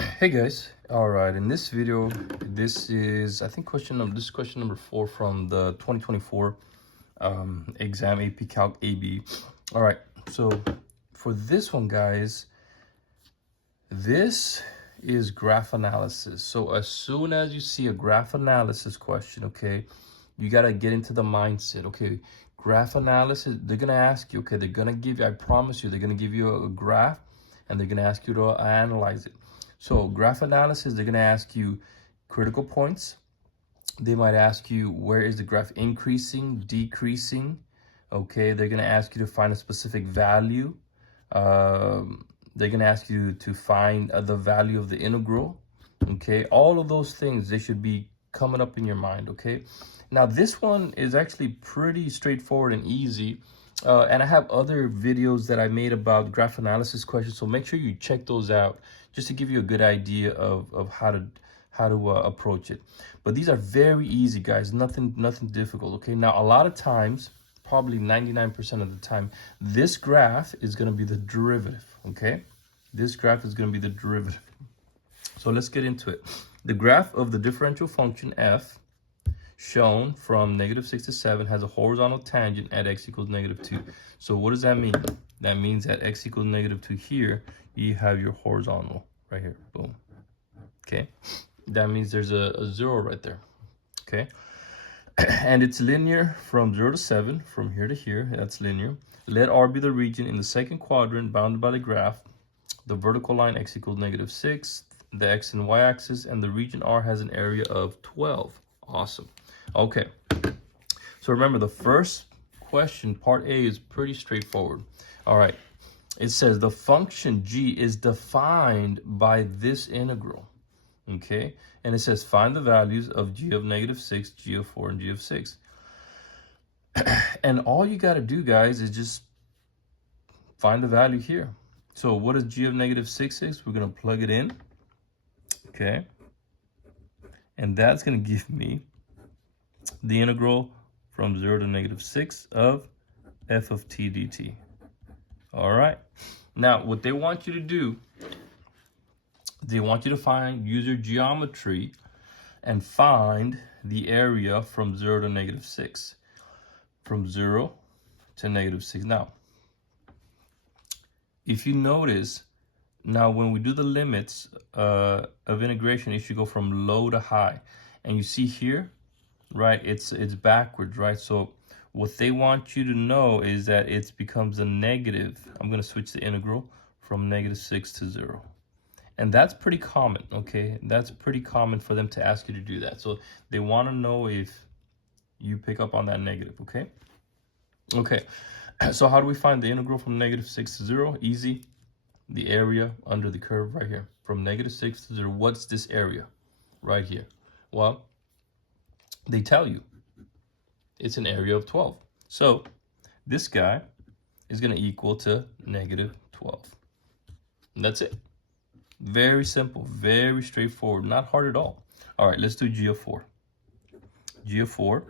Hey guys, all right, in this video, this is I think question number 4 from the 2024 exam, AP Calc AB. All right, so for this one, guys, this is graph analysis. So as soon as you see a graph analysis question, okay, you got to get into the mindset. Okay, graph analysis, they're going to ask you, okay, they're going to give you, I promise you, they're going to give you a graph and they're going to ask you to analyze it. So graph analysis, they're going to ask you critical points. They might ask you, where is the graph increasing, decreasing? Okay, they're going to ask you to find a specific value. They're going to ask you to find the value of the integral. Okay, all of those things, they should be coming up in your mind. Okay, now this one is actually pretty straightforward and easy. And I have other videos that I made about graph analysis questions, so make sure you check those out just to give you a good idea of how to approach it. But these are very easy, guys. Nothing difficult. Okay. Now a lot of times, probably 99% of the time, this graph is going to be the derivative. Okay, this graph is going to be the derivative. So let's get into it. The graph of the differential function f shown from -6 to 7 has a horizontal tangent at x equals -2. So what does that mean? That means at x equals -2 here, you have your horizontal right here. Boom. Okay. That means there's a 0 right there. Okay. And it's linear from 0 to 7, from here to here. That's linear. Let R be the region in the second quadrant bounded by the graph. The vertical line x equals -6, the x and y axis, and the region R has an area of 12. Awesome. Okay, so remember, the first question, part A, is pretty straightforward. All right, it says the function g is defined by this integral. Okay, and it says find the values of g of -6, g of 4, and g of 6. And all you got to do, guys, is just find the value here. So what is g of -6 is? We're going to plug it in. Okay, and that's going to give me the integral from 0 to -6 of f of t dt. All right. Now, what they want you to do, they want you to use your geometry and find the area from 0 to -6. From 0 to -6. Now, if you notice, now when we do the limits of integration, it should go from low to high. And you see here, right, it's backwards, right? So what they want you to know is that it becomes a negative. I'm going to switch the integral from -6 to 0. And that's pretty common, okay? That's pretty common for them to ask you to do that. So they want to know if you pick up on that negative, okay? Okay, so how do we find the integral from -6 to 0? Easy. The area under the curve right here. From -6 to 0, what's this area right here? Well, they tell you it's an area of 12. So this guy is going to equal to -12. And that's it. Very simple, very straightforward, not hard at all. All right, let's do g of 4. G of 4,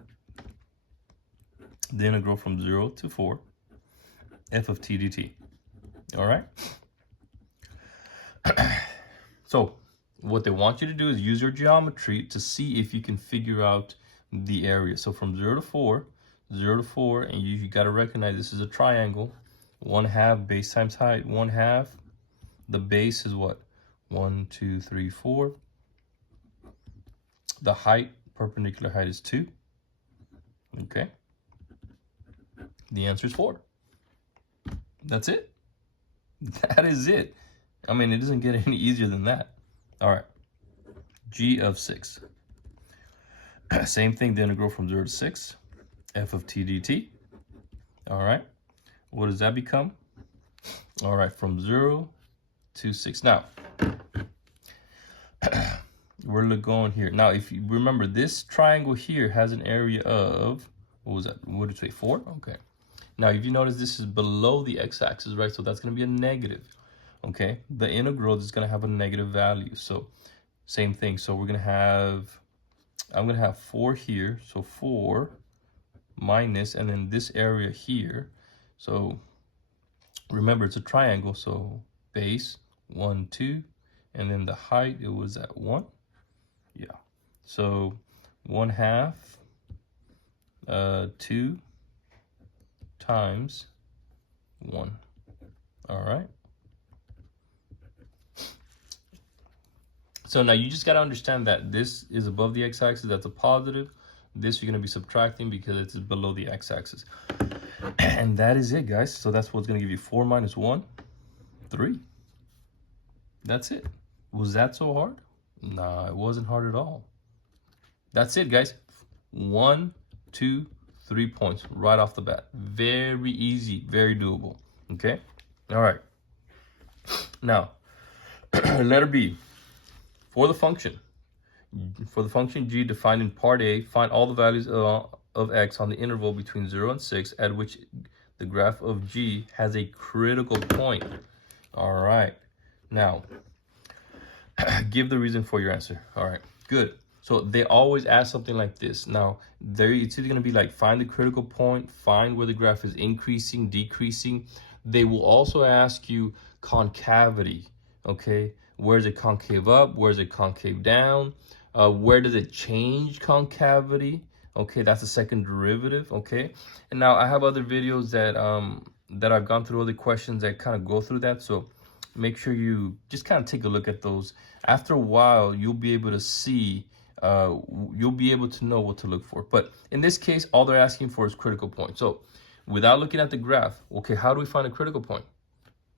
the integral from 0 to 4, f of t dt. All right. So what they want you to do is use your geometry to see if you can figure out the area. So from 0 to 4, and you got to recognize this is a triangle. 1/2 base times height, 1/2. The base is what? 1, 2, 3, 4. The height, perpendicular height, is 2. Okay. The answer is 4. That's it. That is it. I mean, it doesn't get any easier than that. All right. G of 6. Same thing, the integral from 0 to 6, f of t dt. All right. What does that become? All right, from 0 to 6. Now, we're going here. Now, if you remember, this triangle here has an area of, what was that? What did it say, 4? Okay. Now, if you notice, this is below the x-axis, right? So that's going to be a negative. Okay, the integral is going to have a negative value. So same thing. So we're going to have, I'm going to have 4 here. So 4 minus, and then this area here. So remember, it's a triangle. So base 1, 2, And then the height, it was at 1. Yeah. So 1/2 2 times 1. All right. So now you just got to understand that this is above the x-axis. That's a positive. This you're going to be subtracting because it's below the x-axis. And that is it, guys. So that's what's going to give you 4 minus 1, 3. That's it. Was that so hard? Nah, it wasn't hard at all. That's it, guys. 1, 2, 3 points right off the bat. Very easy, very doable. Okay? All right. Now, letter B. For the function g defined in part A, find all the values of x on the interval between 0 and 6 at which the graph of g has a critical point. All right. Now, give the reason for your answer. All right, good. So they always ask something like this. Now, it's either going to be like find the critical point, find where the graph is increasing, decreasing. They will also ask you concavity, okay? Where's it concave up? Where's it concave down? Where does it change concavity? Okay, that's the second derivative, okay? And now I have other videos that that I've gone through other questions that kind of go through that. So make sure you just kind of take a look at those. After a while, you'll be able to see, you'll be able to know what to look for. But in this case, all they're asking for is critical point. So without looking at the graph, okay, how do we find a critical point?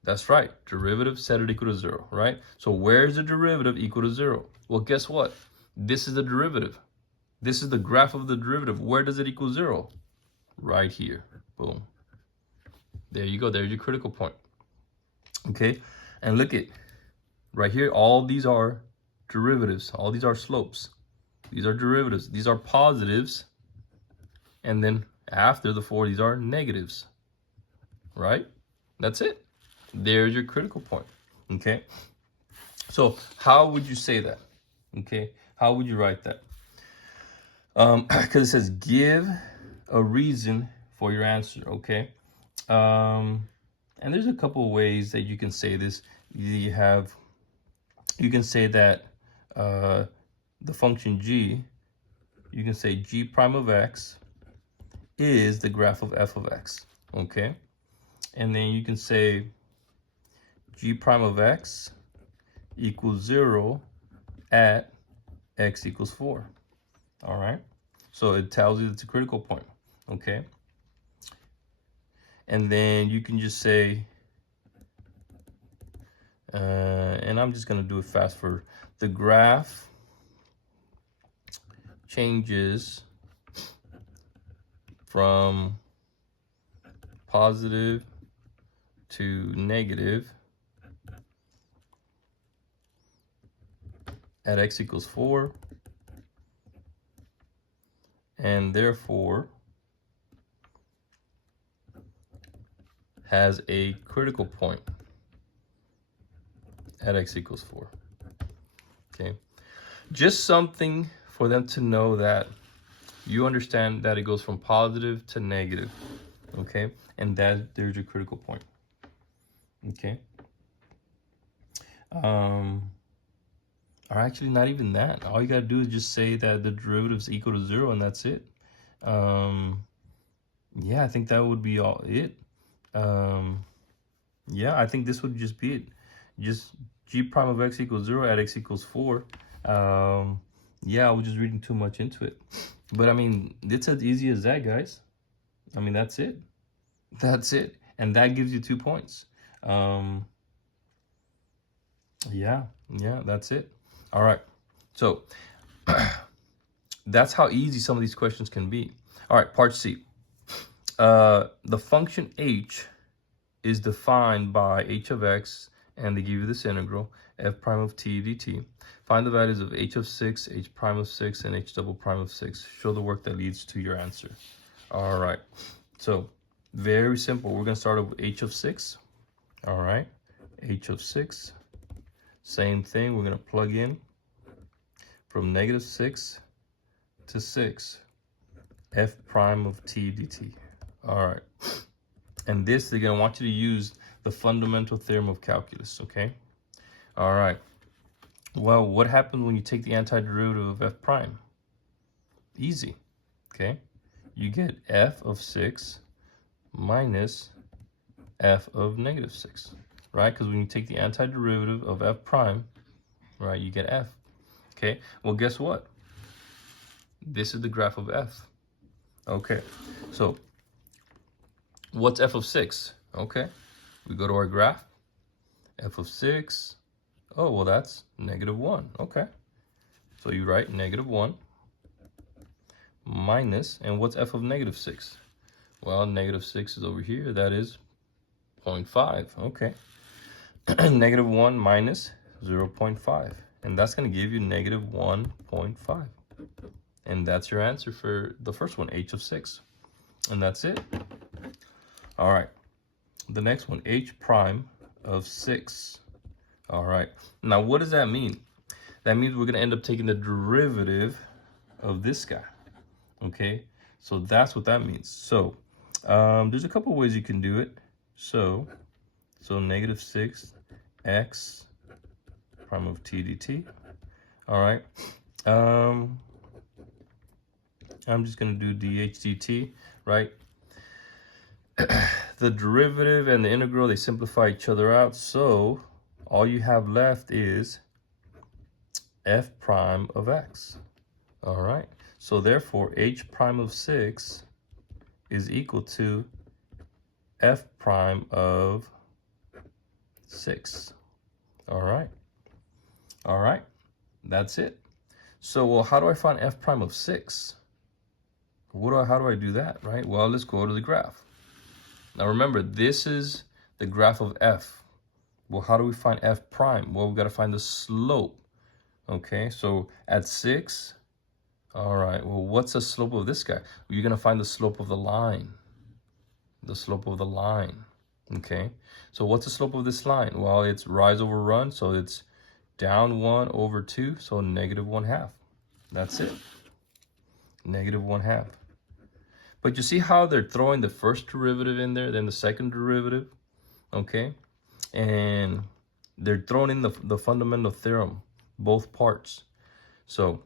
That's right, derivative set it equal to 0, right? So where's the derivative equal to 0? Well, guess what? This is the derivative. This is the graph of the derivative. Where does it equal 0? Right here. Boom. There you go. There's your critical point. Okay, and look at right here. All these are derivatives. All these are slopes. These are derivatives. These are positives. And then after the 4, these are negatives. Right? That's it. There's your critical point. Okay, so how would you say that? Okay, how would you write that? Because it says give a reason for your answer. Okay, and there's a couple of ways that you can say this. You can say that the function g, you can say g prime of x is the graph of f of x. Okay, and then you can say g prime of x equals 0 at x equals 4. All right. So it tells you it's a critical point. Okay. And then you can just say, and I'm just going to do it fast for the graph changes from positive to negative at x equals 4, and therefore has a critical point at x equals 4. Okay, just something for them to know that you understand that it goes from positive to negative. Okay, and that there's your critical point. Okay, or actually not even that. All you gotta do is just say that the derivative is equal to 0, and that's it. Yeah, I think that would be all it. Yeah, I think this would just be it. Just g prime of x equals 0 at x equals 4. Yeah, I was just reading too much into it. But I mean, it's as easy as that, guys. I mean, that's it. That's it. And that gives you 2 points. Yeah, that's it. All right. So that's how easy some of these questions can be. All right, part C. The function h is defined by h of x, and they give you this integral, f prime of t dt. Find the values of h of 6, h prime of 6, and h double prime of 6. Show the work that leads to your answer. All right. So very simple. We're going to start with h of 6. All right. H of 6. Same thing. We're going to plug in from negative 6 to 6. F prime of t dt. All right. And this, they're going to want you to use the fundamental theorem of calculus, okay? All right. Well, what happens when you take the antiderivative of f prime? Easy, okay? You get f of 6 minus f of negative 6, right? Because when you take the antiderivative of f prime, right, you get f, okay? Well, guess what? This is the graph of f, okay? So what's f of 6? Okay, we go to our graph, f of 6, oh, well, that's -1, okay? So you write -1 minus, and what's f of -6? Well, -6 is over here, that is 0.5, okay. -1 minus 0.5, and that's going to give you -1.5. And that's your answer for the first one, h of 6. And that's it. All right. The next one, h prime of 6. All right. Now, what does that mean? That means we're going to end up taking the derivative of this guy. Okay. So that's what that means. So there's a couple ways you can do it. So -6 x prime of t dt. All right. I'm just going to do dh dt, right? The derivative and the integral, they simplify each other out. So all you have left is f prime of x. All right. So therefore, h prime of 6 is equal to f prime of 6. All right. All right. That's it. So, well, how do I find f prime of 6? How do I do that, right? Well, let's go to the graph. Now, remember, this is the graph of f. Well, how do we find f prime? Well, we've got to find the slope. Okay, so at 6, all right, well, what's the slope of this guy? Well, you're going to find the slope of the line. The slope of the line. Okay, so what's the slope of this line? Well, it's rise over run, so it's down 1 over 2, so -1/2. That's it. -1/2. But you see how they're throwing the first derivative in there, then the second derivative, okay? And they're throwing in the fundamental theorem, both parts. So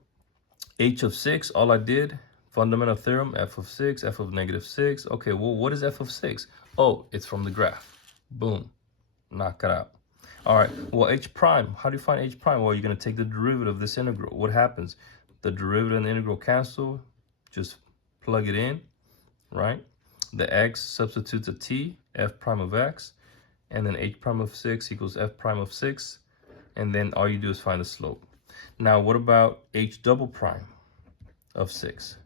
h of 6, all I did, fundamental theorem, f of 6, f of -6. Okay, well, what is f of 6? Oh, it's from the graph. Boom, knock it out. All right, well, h prime, how do you find h prime? Well, you're going to take the derivative of this integral. What happens? The derivative and the integral cancel, just plug it in, right? The x substitutes a t, f prime of x, and then h prime of 6 equals f prime of 6, and then all you do is find the slope. Now, what about h double prime of 6?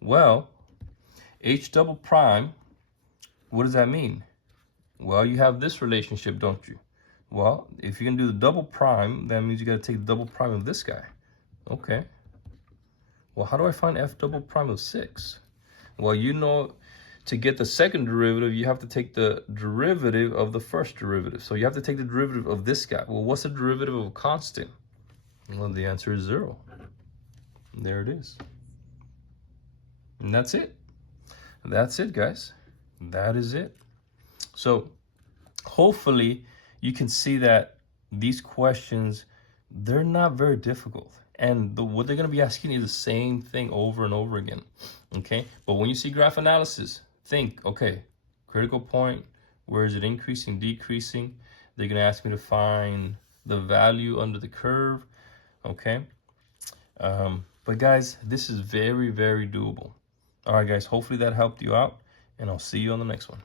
Well, h double prime, what does that mean? Well, you have this relationship, don't you? Well, if you're going to do the double prime, that means you got to take the double prime of this guy. Okay. Well, how do I find f double prime of 6? Well, you know, to get the second derivative, you have to take the derivative of the first derivative. So you have to take the derivative of this guy. Well, what's the derivative of a constant? Well, the answer is 0. There it is. And that's it. That's it, guys. That is it. So hopefully you can see that these questions, they're not very difficult. And what they're going to be asking you the same thing over and over again. Okay. But when you see graph analysis, think, okay, critical point, where is it increasing, decreasing? They're going to ask me to find the value under the curve. Okay. But guys, this is very, very doable. All right, guys, hopefully that helped you out, and I'll see you on the next one.